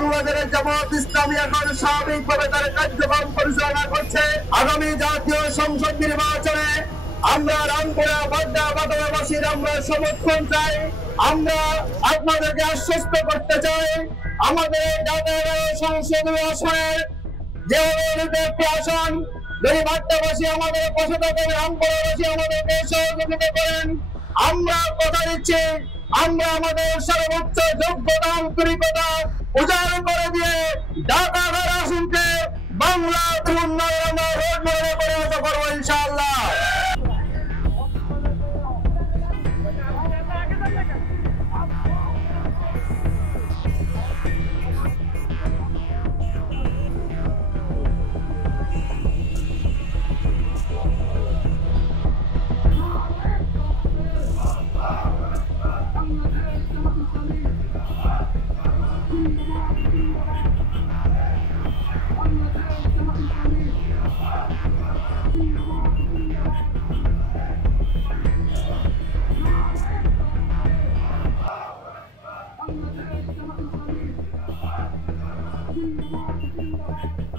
বাংলাদেশের জামায়াত ইসলামী এখন স্বাভাবিকভাবে তার কার্যক্রম পরিচালনা করছে। আগামী জাতীয় সংসদ নির্বাচনে আমরা রামপুরা বাড্ডা বাটারাবাসীর আমরা সমর্থন চাই। আমরা আপনাদেরকে আশ্বস্ত করতে চাই, আমাদের ঢাকা সংসদীয় আসনের যে একটি আসন যদি বাড্ডাবাসী আমাদের পাশে থাকেন, রামপুরাবাসী আমাদেরকে সহযোগিতা করেন, আমরা কথা দিচ্ছি আমরা আমাদের সর্বোচ্চ যোগ্যতা আন্তরিকতা উজাড় করে দিয়ে ঢাকা আসনকে বাংলা উন্নয়ন আমরা রোড ম্যাপে পরিণত করবো ইনশাআল্লাহ। Thank you.